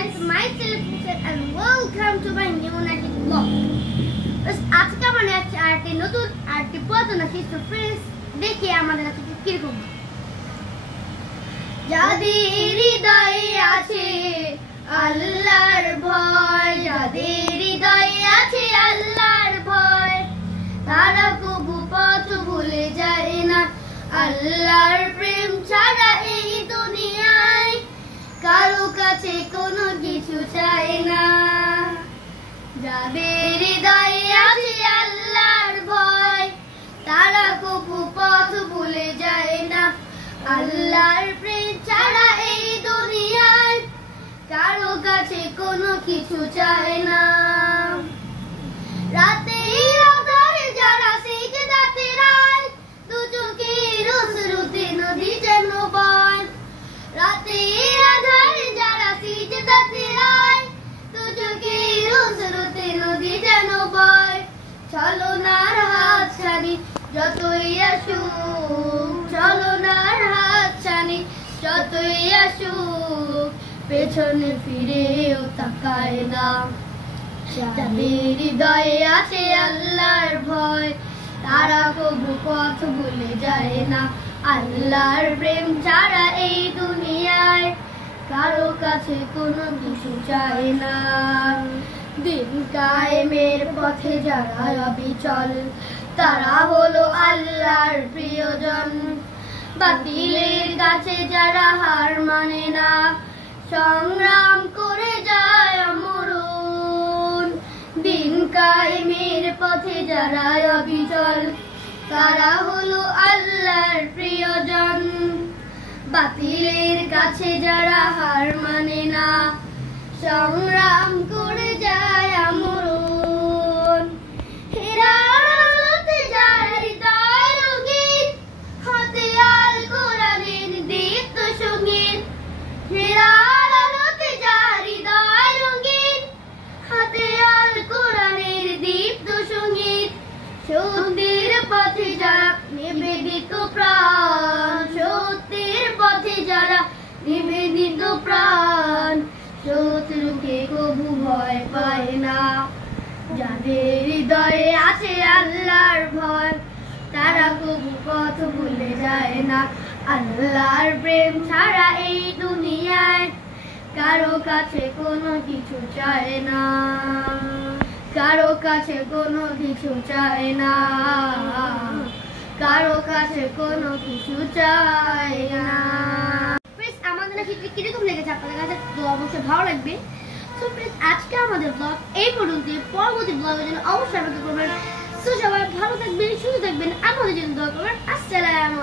guys, myself and welcome to my new Nati vlog. আজকে আমরা আরেকটি নতুন আরেকটি পুরাতন আসি তো ফ্রেন্ডস দেখি আমাদের কাছে কিরকম যাদের হৃদয়ে আছে আল্লাহর ভয়, যাদের হৃদয়ে আছে আল্লাহর ভয়, তারা কবু পথ ভুলে যায় না। আল্লাহর প্রেম ছাড়া এই দুনিয়ায় কারো কাছে কোনো কিছু চায় না। যাদের হৃদয়ে আছে আল্লাহর ভয়, তারা কবু পথ ভুলে যায় না। আল্লাহর প্রেম ছাড়া এই দুনিয়ায় কারো কাছে কোনো কিছু চায় না। রাতের আঁধারে যারা সিজদাতে রায়, দু চোখের অশ্রুতে নদী যেন বয়। রাতের আঁধারে যারা সিজদাতে রায়, দু চোখের অশ্রুতে নদী যেন বয়। ছলনার হাত ছানি যতই আসুক, ছলনার হাত ছানি যতই আসুক, পেছনে ফিরেও তাকায় না। যাদের হৃদয়ে আছে আল্লাহর ভয়, তারা কবু পথ ভুলে যায় না। আল্লাহর প্রেম ছাড়া এই দুনিয়ায় কারো কাছে কোনো কিছু চায় না। দিন কায়েমের পথে যারা অবিচল, তারা হলো আল্লাহর প্রিয়জন। বাতিলের কাছে যারা হার মানে না, সংগ্রাম করে যায় মরণ। দিন কায়েমের পথে যারা অবিচল, তারা হলো আল্লাহর প্রিয়জন। বাতিলের কাছে যারা হার মানে না, সংগ্রাম করে যায় মরণ। হেরার আলোতে যায় হৃদয় রঙিন, হাতে আল কোরআনের দীপ্ত সঙ্গীত। হেরার আলোতে যায় হৃদয় রঙিন, হাতে আল কোরআনের দীপ্ত সঙ্গীত। সত্যের পথে যারা নিবেদিত প্রাণ, সত্যের পথে যারা নিবেদিত প্রাণ, শত্রুকে কবু ভয় পায় না। যাদের হৃদয়ে আছে আল্লাহর ভয়, তারা কবু পথ ভুলে যায় না। আল্লাহর প্রেম ছাড়া এই দুনিয়ায় কারো কাছে কোনো কিছু চায় না, কারো কাছে কোনো কিছু চায় না, কারো কাছে কোনো কিছু চায় না। আমাদের ক্ষেত্রে কিরকম লেগেছে আপনাদের কাছে তো অবশ্যই ভালো লাগবে। সো ফ্রেন্ডস আজকে আমাদের ব্লগ এই পর্যন্ত। পরবর্তী ব্লগের জন্য অবশ্যই আমাকে করবেন। সো সবাই ভালো থাকবেন, সুস্থ থাকবেন, আমাদের জন্য দোয়া করবেন। আসসালামু